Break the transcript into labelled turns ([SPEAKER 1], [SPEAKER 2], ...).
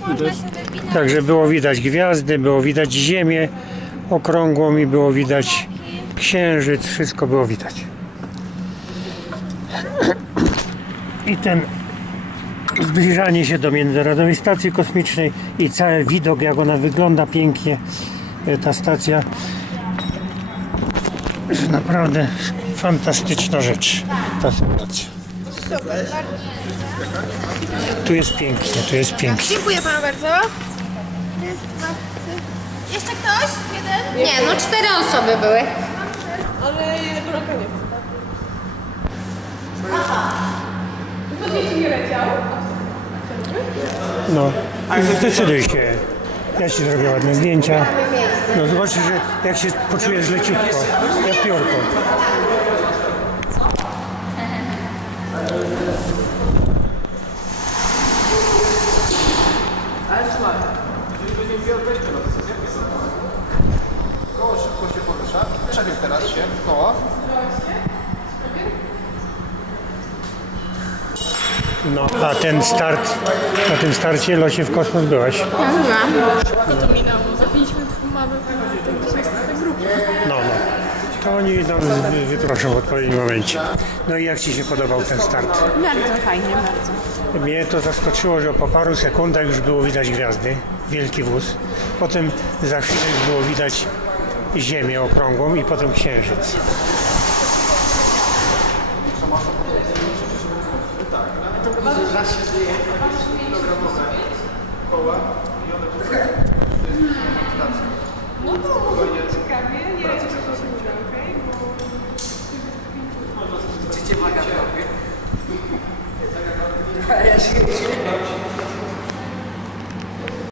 [SPEAKER 1] Można sobie
[SPEAKER 2] Także było widać gwiazdy, było widać ziemię okrągłą i było widać księżyc, wszystko było widać. I ten zbliżanie się do Międzynarodowej Stacji Kosmicznej i cały widok, jak ona wygląda pięknie, e, ta stacja, naprawdę fantastyczna rzecz, ta stacja.
[SPEAKER 1] Super.
[SPEAKER 2] Tu jest pięknie, tu jest pięknie.
[SPEAKER 1] Dziękuję panu bardzo. Jest dwa, trzy. Jeszcze ktoś? Jeden?
[SPEAKER 3] Nie, no cztery osoby były.
[SPEAKER 4] Ale kolega nie chce.
[SPEAKER 2] No, zdecyduj się. Ja ci zrobię ładne zdjęcia. No zobaczysz, że jak się poczujesz leciutko, jak piórko.
[SPEAKER 5] Koło szybko się porusza. Przebieg teraz się w koło.
[SPEAKER 2] No, a ten start, na tym starcie losie w kosmos byłaś.
[SPEAKER 4] No to minęło. Zapiliśmy mamy tak gdzieś na tej grupie.
[SPEAKER 2] No, no. To oni nam wy- wyproszą w odpowiednim momencie. No i jak Ci się podobał ten start?
[SPEAKER 4] Bardzo fajnie, bardzo.
[SPEAKER 2] Mnie to zaskoczyło, że po paru sekundach już było widać gwiazdy, wielki wóz. Potem za chwilę już było widać ziemię okrągłą i potem księżyc.
[SPEAKER 4] Parece que